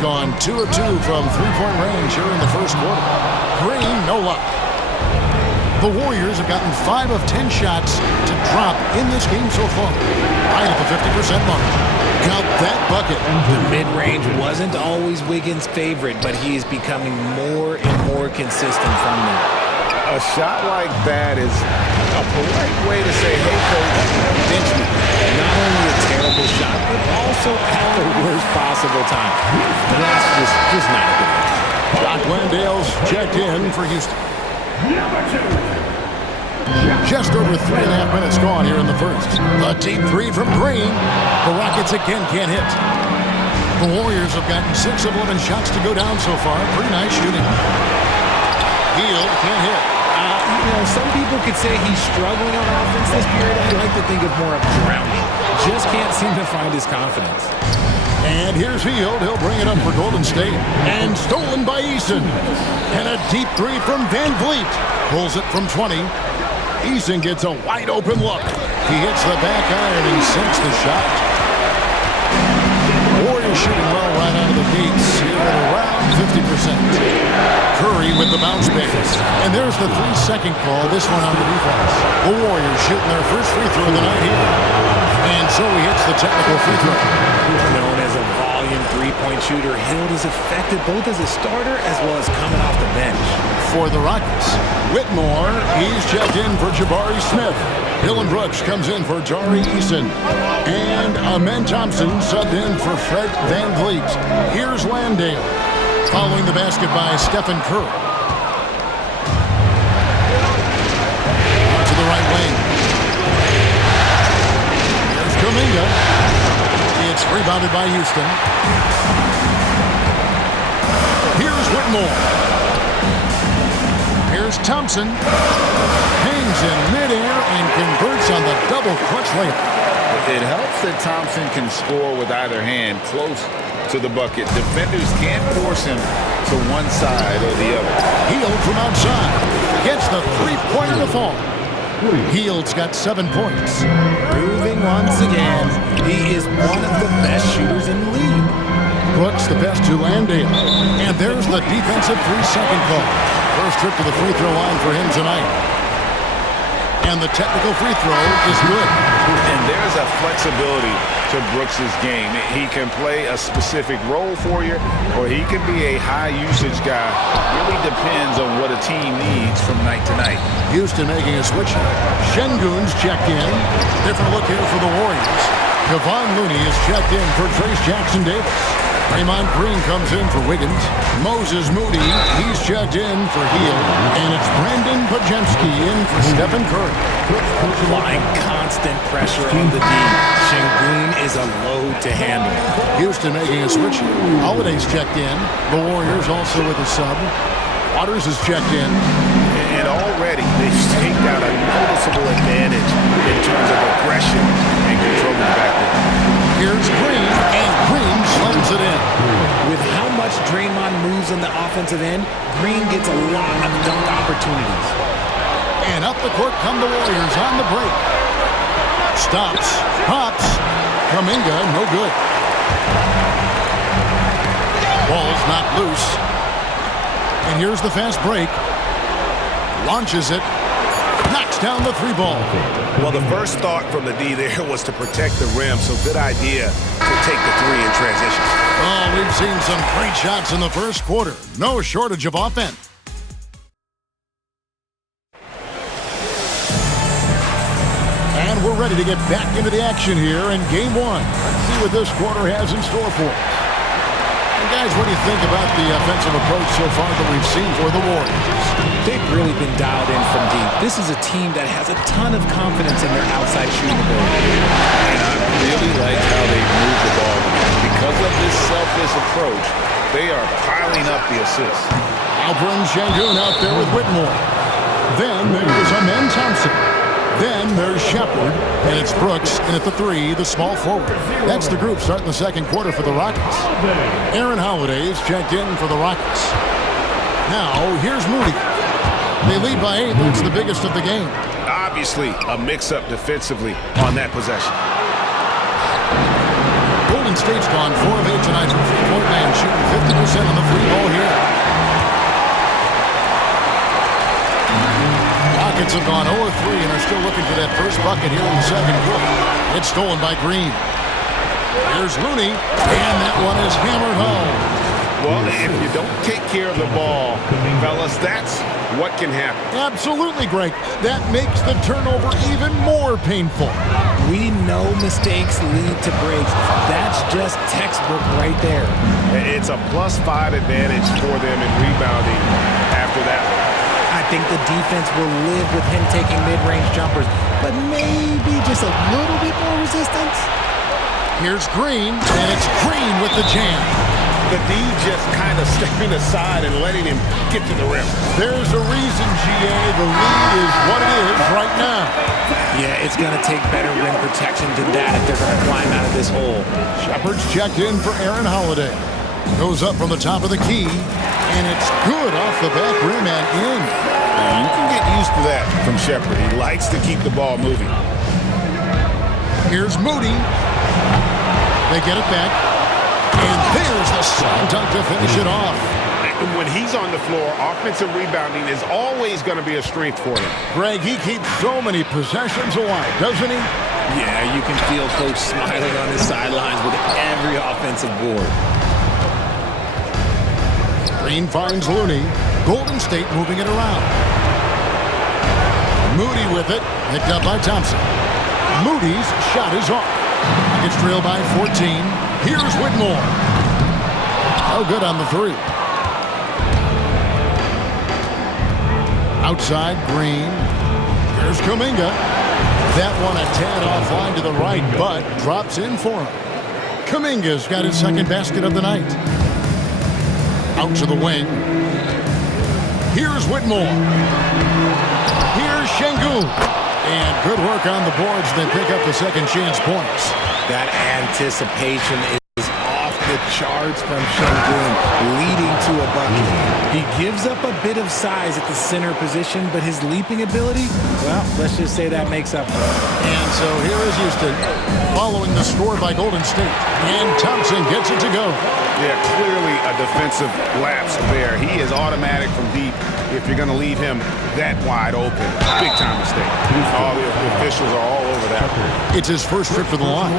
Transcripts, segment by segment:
gone 2 of 2 from three-point range here in the first quarter. Green, no luck. The Warriors have gotten 5 of 10 shots to drop in this game so far, right at the 50% mark. Got that bucket. The mid-range wasn't always Wiggins' favorite, but he is becoming more and more consistent from there. A shot like that is a polite way to say, hey, coach, bench me. Not only a terrible shot, but also at the worst possible time. That's just not a good one. Doc Landale's checked in for Houston. Just over 3.5 minutes gone here in the first. A deep three from Green. The Rockets again can't hit. The Warriors have gotten 6 of 11 shots to go down so far. Pretty nice shooting. Hield can't hit. Some people could say he's struggling on offense this period. I like to think of more of drowning. Just can't seem to find his confidence. And here's Hield. He'll bring it up for Golden State. And stolen by Eason. And a deep three from Van Vliet. Pulls it from 20. Eason gets a wide open look. He hits the back iron and sinks the shot. Warriors shooting well right out of the gates here at around 50%. Curry with the bounce pass. And there's the 3-second call. This one on the defense. The Warriors shooting their first free throw of the night here. And so he hits the technical free throw. Known as a volume three-point shooter, Hield is effective both as a starter as well as coming off the bench. For the Rockets, Whitmore, he's checked in for Jabari Smith. Dylan Brooks comes in for Jari Eason. And Amen Thompson subbed in for Fred Van Vliet. Here's Landale, following the basket by Stephen Curry. To the right wing. Here's Kuminga. It's rebounded by Houston. Here's Whitmore. Here's Thompson. Hangs in midair and converts on the double clutch layup. It helps that Thompson can score with either hand close to the bucket. Defenders can't force him to one side or the other. Hield from outside. Gets the three-pointer to fall. Hield's got 7 points. Proving once again, he is one of the best shooters in the league. Brooks the best to Landale. And there's the defensive 3-second call. First trip to the free throw line for him tonight. And the technical free throw is good. And there's a flexibility to Brooks' game. He can play a specific role for you, or he can be a high-usage guy. Really depends on what a team needs from night to night. Houston making a switch here. Şengün's checked in. Different look here for the Warriors. Kevon Looney is checked in for Trace Jackson-Davis. Draymond Green comes in for Wiggins. Moses Moody, he's checked in for Hield. And it's Brandon Podziemski in for Stephen Curry. Applying constant pressure on the D. Şengün is a load to handle. Houston making a switch here. Holiday's checked in. The Warriors also with a sub. Waters is checked in. And already they've staked out a noticeable advantage in terms of aggression and control of the backcourt. Here's Green, and Green slams it in. With how much Draymond moves on the offensive end, Green gets a lot of dunk opportunities. And up the court come the Warriors on the break. Stops, pops, Kuminga, no good. Ball's not loose. And here's the fast break. Launches it. Knocks down the 3-ball. Well, the first thought from the D there was to protect the rim, so good idea to take the 3 in transition. Oh, we've seen some great shots in the first quarter. No shortage of offense. And we're ready to get back into the action here in Game 1. Let's see what this quarter has in store for us. And guys, what do you think about the offensive approach so far that we've seen for the Warriors? They've really been dialed in from deep. This is a team that has a ton of confidence in their outside shooting ability. And I really like how they move the ball. Because of this selfless approach, they are piling up the assists. Alperen Şengün out there with Whitmore. Then there's Amen Thompson. Then there's Shepherd, and it's Brooks, and at the 3, the small forward. That's the group starting the second quarter for the Rockets. Aaron Holiday is checked in for the Rockets. Now, here's Moody. They lead by 8. That's the biggest of the game. Obviously, a mix-up defensively on that possession. Golden State's gone 4 of 8 tonight from three-point land, shooting Rockets have gone 0-3 and are still looking for that first bucket here in the second quarter. It's stolen by Green. Here's Looney, and that one is hammered home. Well, if you don't take care of the ball, fellas, that's what can happen. Absolutely, Greg. That makes the turnover even more painful. We know mistakes lead to breaks. That's just textbook right there. It's a +5 advantage for them in rebounding after that one. I think the defense will live with him taking mid-range jumpers, but maybe just a little bit more resistance. Here's Green, and it's Green with the jam. The D just kind of stepping aside and letting him get to the rim. There's a reason, GA. The lead is what it is right now. Yeah, it's going to take better rim protection than that if they're going to climb out of this hole. Shepard's checked in for Aaron Holiday. Goes up from the top of the key, and it's good off the back rim and in. Now, you can get used to that from Shepard. He likes to keep the ball moving. Here's Moody. They get it back. And there's the slam dunk to finish it off. When he's on the floor, offensive rebounding is always going to be a strength for him. Greg, he keeps so many possessions alive, doesn't he? Yeah, you can feel Coach smiling on his sidelines with every offensive board. Green finds Looney. Golden State moving it around. Moody with it. Picked up by Thompson. Moody's shot is off. It's trailed by 14. Here's Whitmore. Oh, good on the three. Outside, Green. Here's Kuminga. That one a tad offline to the right, but drops in for him. Kuminga's got his second basket of the night. Out to the wing. Here's Whitmore. Here's Şengün. And good work on the boards. They pick up the second chance points. That anticipation is off the charts from Şengün, leading to a bucket. He gives up a bit of size at the center position, but his leaping ability, well, let's just say that makes up for it. And so here is Houston following the score by Golden State. And Thompson gets it to go. Yeah, clearly a defensive lapse there. He is automatic from deep if you're going to leave him that wide open. Big time mistake. All the officials are all over that. It's his first trip to the line.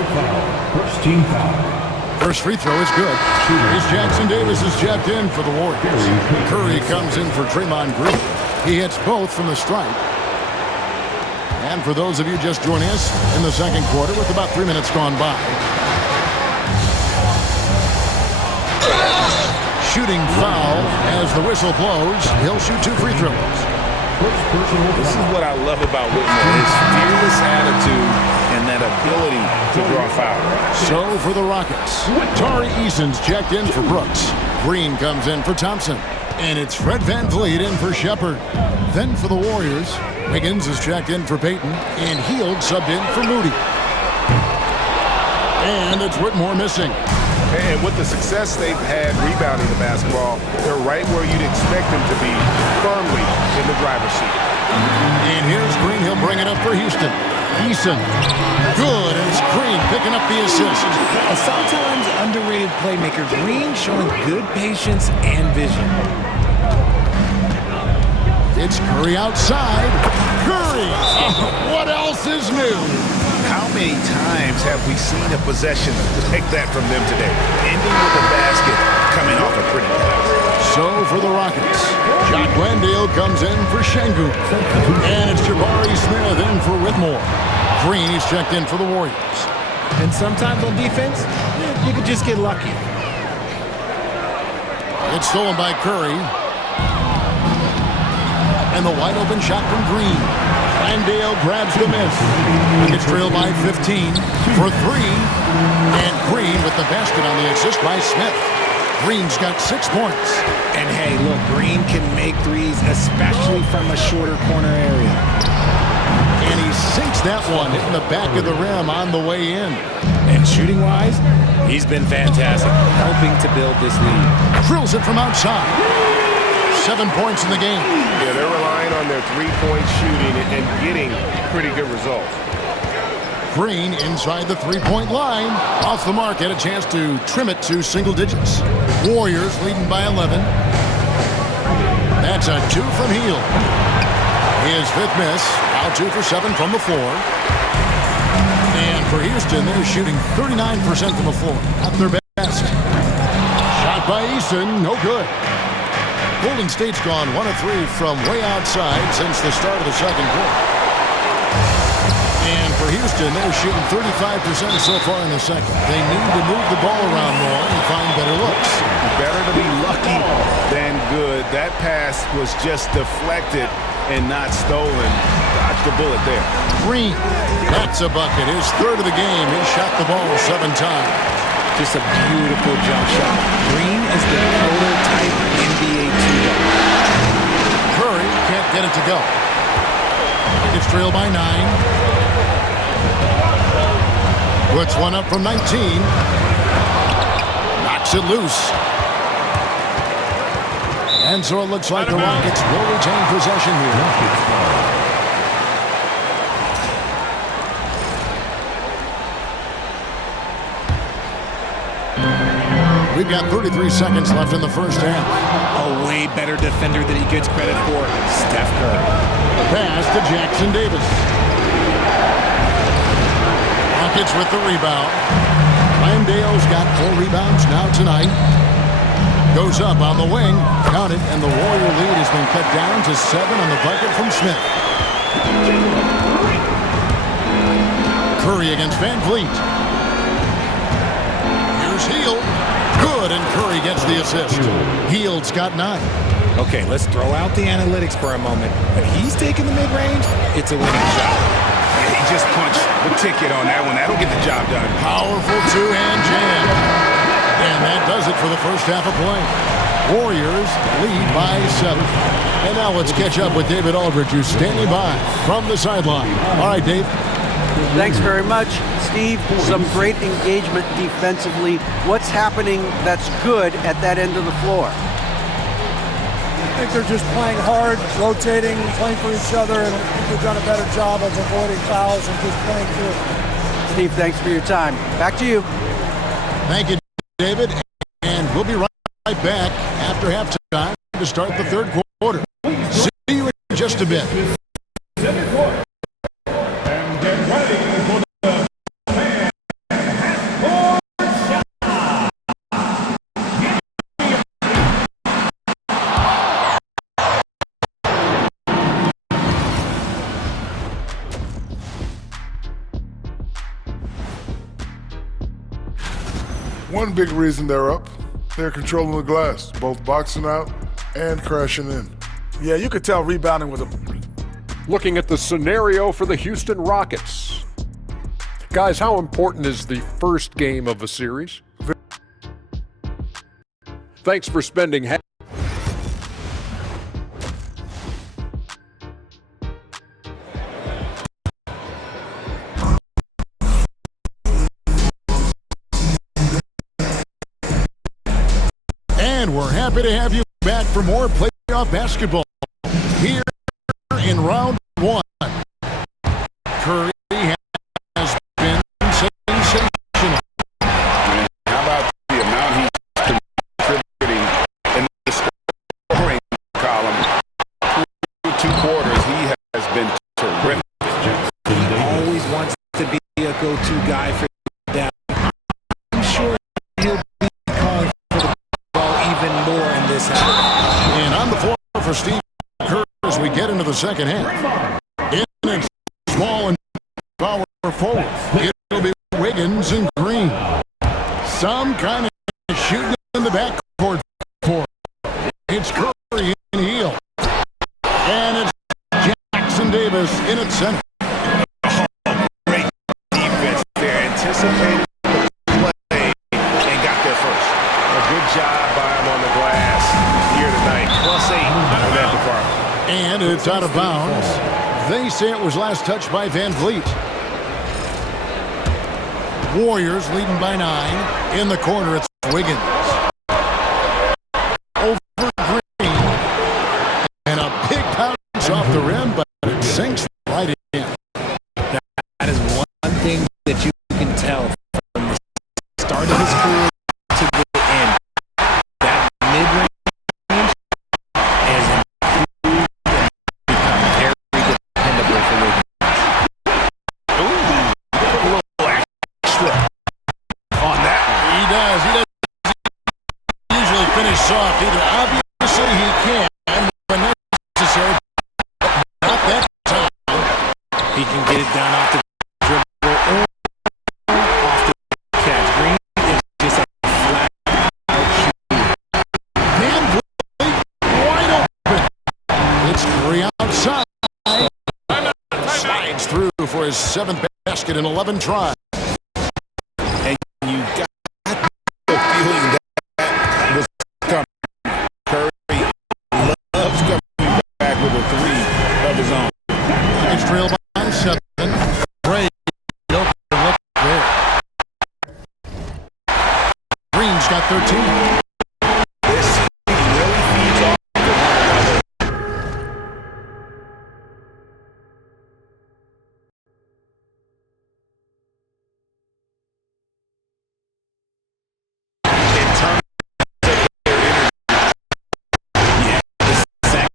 First team foul. First free throw is good. Here's Jackson Davis is checked in for the Warriors. Curry comes in for Draymond Green. He hits both from the stripe. And for those of you just joining us in the second quarter with about 3 minutes gone by. Shooting foul as the whistle blows. He'll shoot 2 free throws. This is what I love about Whitmore, his fearless attitude and that ability to draw foul. So for the Rockets, Tari Eason's checked in for Brooks. Green comes in for Thompson. And it's Fred VanVleet in for Shepard. Then for the Warriors, Wiggins is checked in for Payton. And Hield subbed in for Moody. And it's Whitmore missing. And with the success they've had rebounding the basketball, they're right where you'd expect them to be, firmly in the driver's seat. And here's Green. He'll bring it up for Houston. Eason. Good. And it's Green picking up the assist. A sometimes underrated playmaker, Green showing good patience and vision. It's Curry outside. Curry! What else is new? How many times have we seen a possession like that from them today? Ending with a basket, coming off a pretty pass. So for the Rockets, Jock Landale comes in for Şengün. And it's Jabari Smith in for Whitmore. Green is checked in for the Warriors. And sometimes on defense, you could just get lucky. It's stolen by Curry. And the wide open shot from Green. Landale grabs the miss. It's trailed by 15 for 3. And Green with the basket on the assist by Smith. Green's got 6 points. And hey, look, Green can make threes, especially from a shorter corner area. And he sinks that one, hitting the back of the rim on the way in. And shooting-wise, he's been fantastic, helping to build this lead. Drills it from outside. 7 points in the game. Yeah, they're relying on their three-point shooting and getting pretty good results. Green inside the three-point line. Off the mark, had a chance to trim it to single digits. Warriors leading by 11. That's a 2 from Hield. His fifth miss. Now 2 for 7 from the floor. And for Houston, they're shooting 39% from the floor. At their best. Shot by Eason. No good. Golden State's gone 1 of 3 from way outside since the start of the second quarter. And for Houston, they're shooting 35% so far in the second. They need to move the ball around more and find better looks. Better to be lucky than good. That pass was just deflected and not stolen. Dodged the bullet there. Green. That's a bucket. His third of the game. He shot the ball 7 times. Just a beautiful jump shot. Green is the prototype NBA 2-guard. Curry can't get it to go. It's trailed by 9. Puts one up from 19. Knocks it loose. And so it looks like the Rockets will retain possession here. We've got 33 seconds left in the first half. A way better defender than he gets credit for, Steph Curry. Pass to Jackson Davis. Rockets with the rebound. Ryan Dale's got 4 rebounds now tonight. Goes up on the wing. Count it, and the Warrior lead has been cut down to 7 on the bucket from Smith. Curry against Van Vliet. Here's Hield. Good, and Curry gets the assist. Hield's got 9. Okay, let's throw out the analytics for a moment. When he's taking the mid-range, it's a winning shot. Yeah, he just punched the ticket on that one. That'll get the job done. Powerful two-hand jam. And that does it for the first half of play. Warriors lead by 7. And now let's catch up with David Aldridge, who's standing by from the sideline. All right, Dave. Thanks very much, Steve. Some great engagement defensively. What's happening that's good at that end of the floor? I think they're just playing hard, rotating, playing for each other, and I think they've done a better job of avoiding fouls and just playing through. Steve, thanks for your time. Back to you. Thank you, David. And we'll be right back after halftime to start the third quarter. See you in just a bit. One big reason they're up, they're controlling the glass, both boxing out and crashing in. Yeah, you could tell rebounding was a... Looking at the scenario for the Houston Rockets. Guys, how important is the first game of a series? Thanks for spending half. And we're happy to have you back for more playoff basketball here in round 1. Curry has been sensational. How about the amount he's contributing in the scoring column? Through 2 quarters, he has been terrific. He always wants to be a go-to guy for them. I'm sure he'll be calling for the ball even more in this half. And on the floor for Steve Kerr as we get into the second half. In and small and power forward. It'll be Wiggins and Green. Some kind of shooting in the backcourt for it's Curry and Hield. And it's Jackson Davis in its center. Great defense there. Anticipated the play and got there first. A good job by him on the glass here tonight. +8 in that department. And it's out of bounds. They say it was last touched by Van Vliet. Warriors leading by 9. In the corner, it's Wiggins. Over Green. And a big bounce off the rim, but it sinks right in. That is one thing that you can tell from the start of his career to the end. That mid-range has improved and become very finish soft either. Obviously he can when necessary. Not that time. He can get it done off the dribble or off the catch. Green is just a flat out shooter. Van Vliet wide open. It's Curry outside. Slides through for his 7th basket in 11 tries. And you got the feeling that was coming. Curry loves coming back with a 3 of his own. He's trailed by 7. Gray open look there. Green's got 13. This team really feeds off the one another. In terms of their energy. Yeah, the second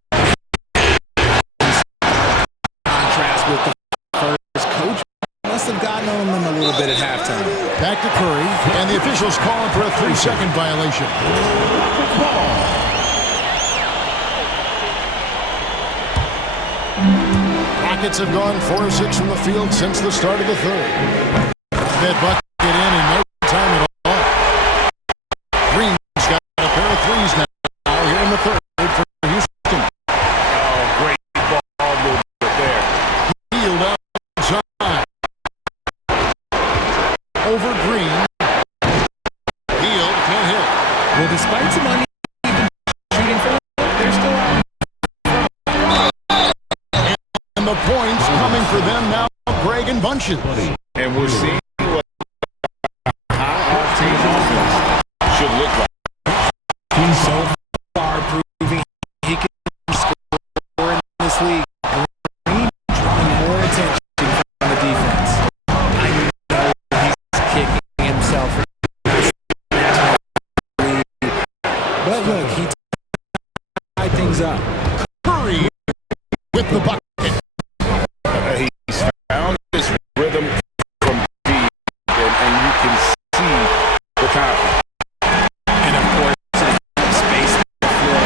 contrast with the first. Coach must have gotten on them a little bit at halftime. Back to Curry, and the officials call him for a 3-second violation. Rockets have gone 4 of 6 from the field since the start of the third. That bucket in no time at all. Green's got a pair of threes now here in the third for Houston. Oh, great ball movement there. Field outside. Over Green. Field can't hit. Well, despite some uneven shooting from they're still out. And the points coming for them now, Greg and bunches. And we're seeing what high-octane offense should look like. So far proving he can score in this league. Green drawing more attention from the defense. I know he's kicking himself. But look, he tied things up. Curry with the bucket. He's found his rhythm from deep, and you can see the confidence. And of course, space on the floor.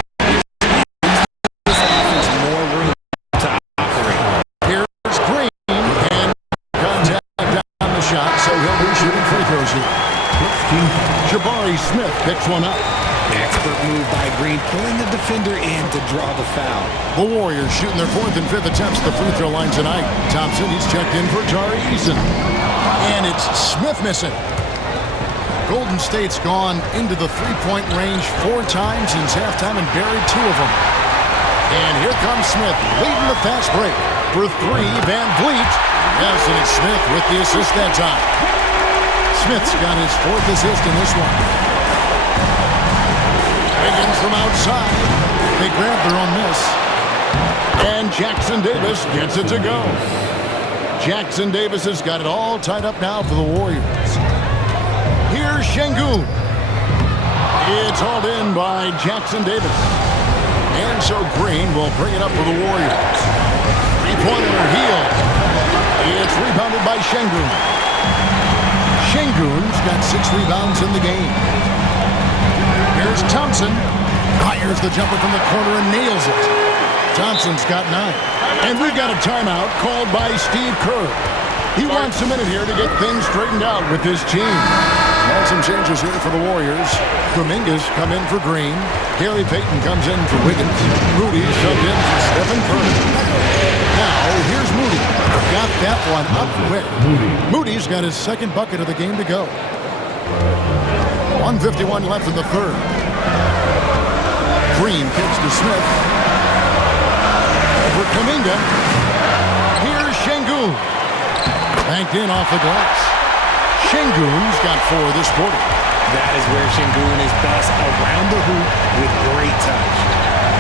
This offense more room to operate. Here's Green, and contact down the shot, so he'll be shooting free throws here. Jabari Smith picks one up. Expert move by Green, pulling the defender in to draw the foul. The Warriors shooting their 4th and 5th attempts at the free throw line tonight. Thompson, he's checked in for Tari Eason. And it's Smith missing. Golden State's gone into the three-point range 4 times since halftime and buried 2 of them. And here comes Smith leading the fast break. For 3, Van Vliet. Yes, and it's Smith with the assist that time. Smith's got his 4th assist in this one. Wiggins from outside. They grab their own miss. And Jackson Davis gets it to go. Jackson Davis has got it all tied up now for the Warriors. Here's Şengün. It's hauled in by Jackson Davis. And so Green will bring it up for the Warriors. Three-pointer heel. It's rebounded by Şengün. Şengün's got 6 rebounds in the game. Here's Thompson. Fires the jumper from the corner and nails it. Thompson's got 9. And we've got a timeout called by Steve Kerr. He wants a minute here to get things straightened out with his team. And some changes here for the Warriors. Dominguez come in for Green. Gary Payton comes in for Wiggins. Moody's subbed in for Stephen Curry. Now, here's Moody. Got that one up quick. Moody's got his 2nd bucket of the game to go. 1:51 left in the third. Green kicks to Smith. Over Kuminga. Here's Şengün. Banked in off the glass. Şengün's got 4 this quarter. That is where Şengün is best, around the hoop with great touch.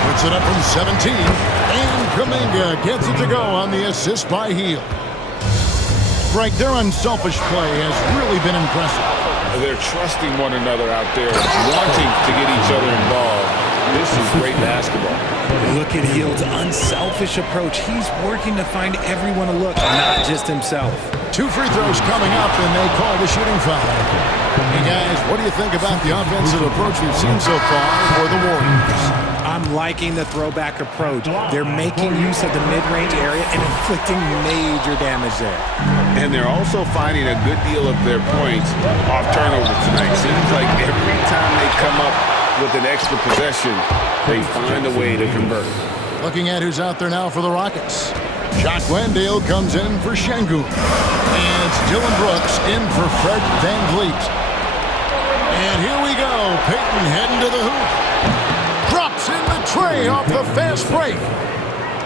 Puts it up from 17. And Kuminga gets it to go on the assist by Hield. Frank, their unselfish play has really been impressive. They're trusting one another out there, wanting to get each other involved. This is great basketball. Look at Hield's unselfish approach. He's working to find everyone a look, not just himself. 2 free throws coming up, and they call the shooting foul. Hey, guys, what do you think about the offensive approach we've seen so far for the Warriors? I'm liking the throwback approach. They're making use of the mid-range area and inflicting major damage there. And they're also finding a good deal of their points off turnovers tonight. Seems like every time they come up with an extra possession, they find a way to convert. Looking at who's out there now for the Rockets. Jock Landale comes in for Şengün. And it's Dylan Brooks in for Fred VanVleet. And here we go. Payton heading to the hoop. Drops in the tray off the fast break.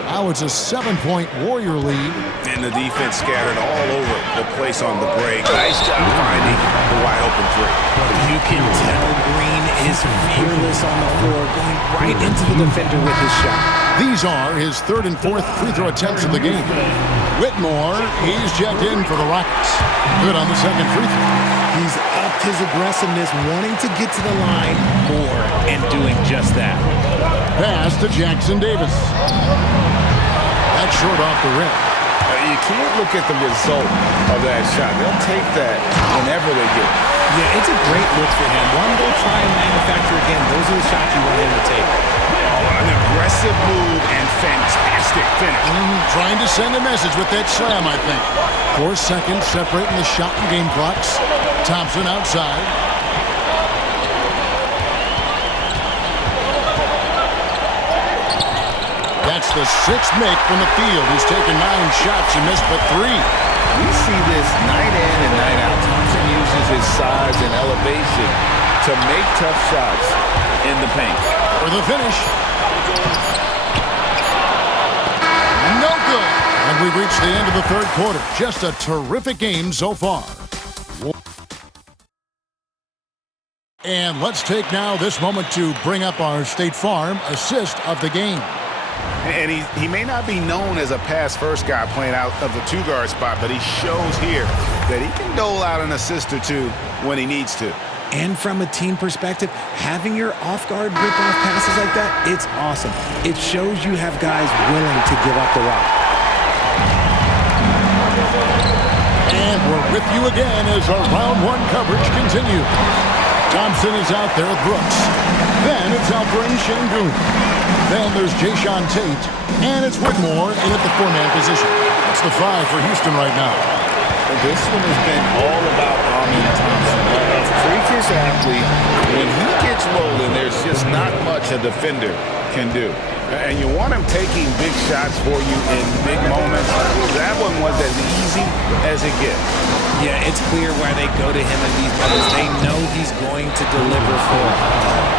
Now it's a 7-point Warrior lead. And the defense scattered all over the place on the break. Nice job finding the wide open three. You can tell Green is fearless on the floor, going right into the defender with his shot. These are his 3rd and 4th free throw attempts of the game. Whitmore, he's checked in for the Rockets. Good on the 2nd free throw. He's upped his aggressiveness, wanting to get to the line more, and doing just that. Pass to Jackson Davis. That's short off the rim. You can't look at the result of that shot. They'll take that whenever they get it. Yeah, it's a great look for him. One go try and manufacture again. Those are the shots you want him to take. An aggressive move and fantastic finish. Trying to send a message with that slam, I think. 4 seconds separating the shot and game clocks. Thompson outside. That's the 6th make from the field. He's taken 9 shots and missed but 3. We see this night in and night out. Thompson uses his size and elevation to make tough shots in the paint. For the finish. No good. And we've reached the end of the 3rd quarter. Just a terrific game so far. And let's take now this moment to bring up our State Farm assist of the game. And he may not be known as a pass-first guy playing out of the 2-guard spot, but he shows here that he can dole out an assist or 2 when he needs to. And from a team perspective, having your off-guard rip-off passes like that, it's awesome. It shows you have guys willing to give up the rock. And we're with you again as our round 1 coverage continues. Thompson is out there with Brooks. Then it's Alperen Şengün. Then there's Jae'Sean Tate. And it's Whitmore in at the 4-man position. That's the 5 for Houston right now. And this one has been all about Amen Thompson. A freakish athlete. When he gets rolling, there's just not much a defender can do. And you want him taking big shots for you in big moments. That one was as easy as it gets. Yeah, it's clear why they go to him in these moments. They know he's going to deliver for them.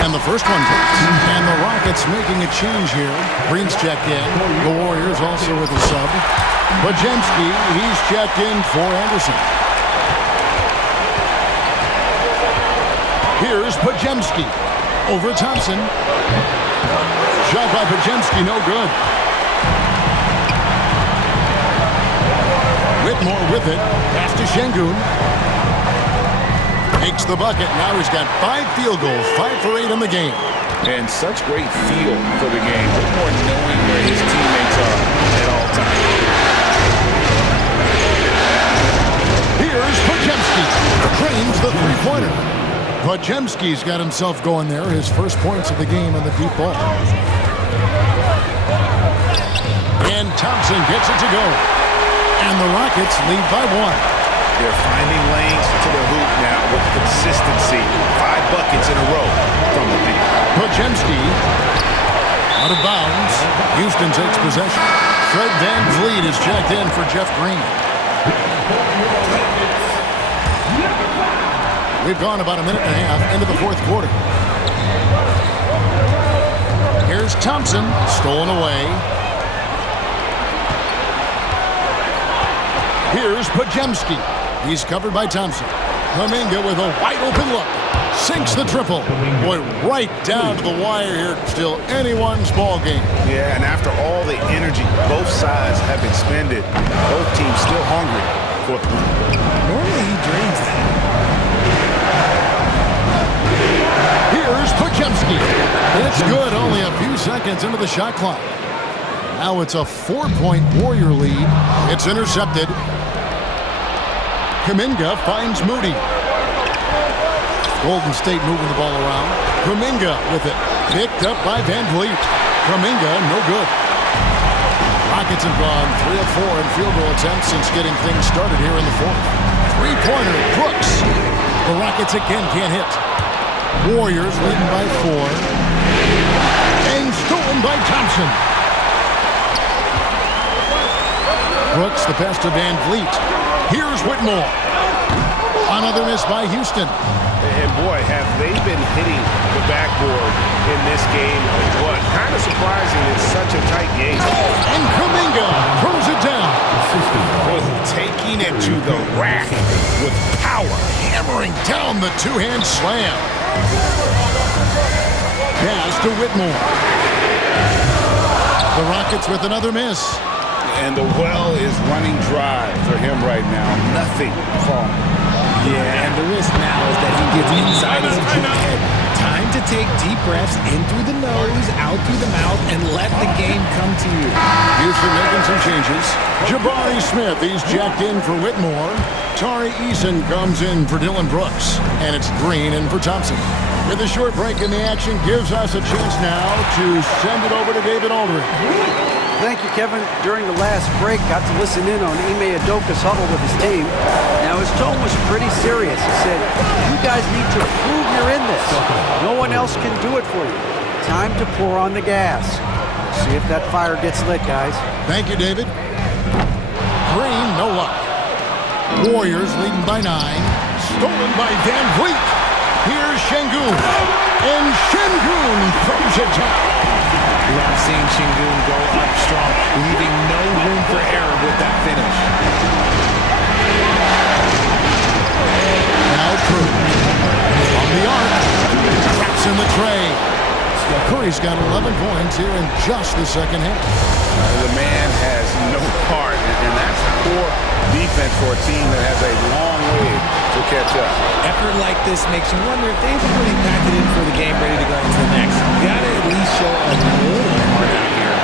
And the first one takes. And the Rockets making a change here. Green's checked in. The Warriors also with a sub. Podziemski, he's checked in for Anderson. Here's Podziemski. Over Thompson. Shot by Podziemski, no good. Whitmore with it. Pass to Şengün. Makes the bucket. Now he's got 5 field goals. 5 for 8 in the game. And such great feel for the game. Whitmore knowing where his teammates are at all times. Here's Podziemski. Trains the 3-pointer. Podziemski's got himself going there. His first points of the game on the deep ball. And Thompson gets it to go. And the Rockets lead by 1. They're finding lanes to the hoop now with consistency. 5 buckets in a row from the paint. Podziemski out of bounds. Houston takes possession. Fred VanVleet is checked in for Jeff Green. We've gone about a minute and a half into the 4th quarter. Here's Thompson, stolen away. Here's Podziemski. He's covered by Thompson. Kuminga with a wide open look. Sinks the triple. Boy, right down to the wire here. Still anyone's ball game. Yeah, and after all the energy both sides have expended, both teams still hungry for the win. Normally he drains that. seconds into the shot clock. Now it's a 4-point Warrior lead. It's intercepted. Kuminga finds Moody. Golden State moving the ball around. Kuminga with it. Picked up by Van Vliet. Kuminga, no good. Rockets have gone 3 of 4 in field goal attempts since getting things started here in the fourth. Three-pointer, Brooks. The Rockets again can't hit. Warriors leading by 4. And stolen by Thompson. Brooks, the pass to Van Vliet. Here's Whitmore. Another miss by Houston. And boy, have they been hitting the backboard in this game. What? Kind of surprising. It's such a tight game. And Kuminga throws it down. Taking it to the rack with power. Hammering down the two-hand slam. Pass to Whitmore. The Rockets with another miss. And the well is running dry for him right now. Nothing falling. Yeah, and the risk now is that he gets inside his own head. Time to take deep breaths in through the nose, out through the mouth, and let the game come to you. Houston making some changes. Jabari Smith, he's jacked in for Whitmore. Tari Eason comes in for Dylan Brooks. And it's Green in for Thompson. With a short break in the action, gives us a chance now to send it over to David Aldridge. Thank you, Kevin. During the last break, got to listen in on Ime Udoka's huddle with his team. Now, his tone was pretty serious. He said, you guys need to prove you're in this. No one else can do it for you. Time to pour on the gas. See if that fire gets lit, guys. Thank you, David. Green, no luck. Warriors leading by 9. Stolen by Van Vliet. Here's Şengün. And Şengün throws it down. Love seeing Şengün go up strong, leaving no room for error with that finish. Now Cruz. From the arc. Drops in the tray. Curry's got 11 points here in just the second half. The man has no heart, and that's core defense for a team that has a long way to catch up. Effort like this makes you wonder if they've really packed it in for the game ready to go into the next. You gotta at least show a little heart out here.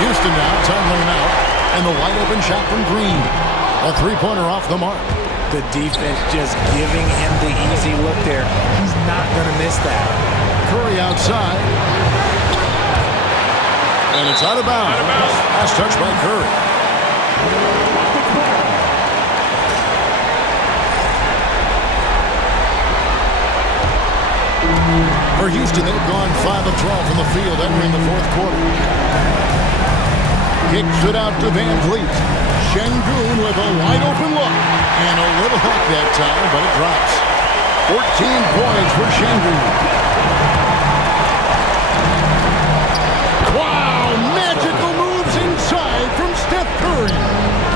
Houston now tumbling out, and the wide open shot from Green. A three-pointer off the mark. The defense just giving him the easy look there. He's not gonna miss that. Curry outside. And it's out of bounds. Last touch by Curry. For Houston, they've gone 5 of 12 from the field entering the fourth quarter. Kicks it out to Van Vliet. Şengün with a wide open look. And a little hook that time, but it drops. 14 points for Şengün. Wow, magical moves inside from Steph Curry.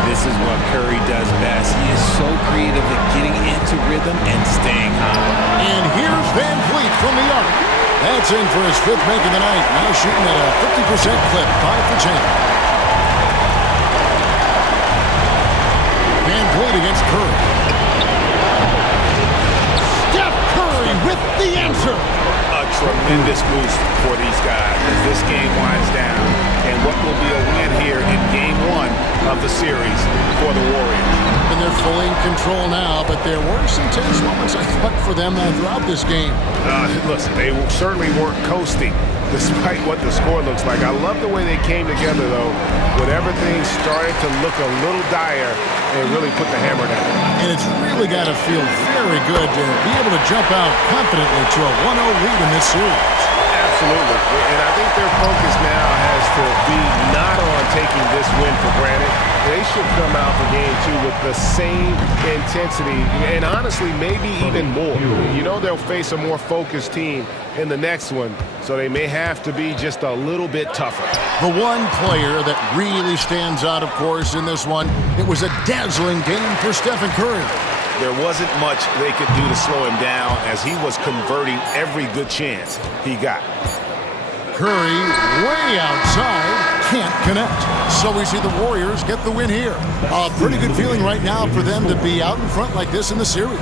This is what Curry does best. He is so creative at getting into rhythm and staying high. And here's Van Vliet from the arc. That's in for his 5th make of the night. Now shooting at a 50% clip, 5 for 10. Van Vliet against Curry. Steph Curry with the answer. A tremendous boost for these guys as this game winds down. And what will be a win here in Game 1 of the series for the Warriors. And they're fully in control now, but there were some tense moments, I thought, for them throughout this game. Listen, they certainly weren't coasting despite what the score looks like. I love the way they came together, though, when everything started to look a little dire and really put the hammer down. And it's really got to feel very good to be able to jump out confidently to a 1-0 lead in this series. Absolutely. And I think their focus now has to be not on taking this win for granted. They should come out for Game 2 with the same intensity and honestly maybe even more. You know they'll face a more focused team in the next one, so they may have to be just a little bit tougher. The one player that really stands out, of course, in this one, it was a dazzling game for Stephen Curry. There wasn't much they could do to slow him down as he was converting every good chance he got. Curry way outside, can't connect. So we see the Warriors get the win here. A pretty good feeling right now for them to be out in front like this in the series.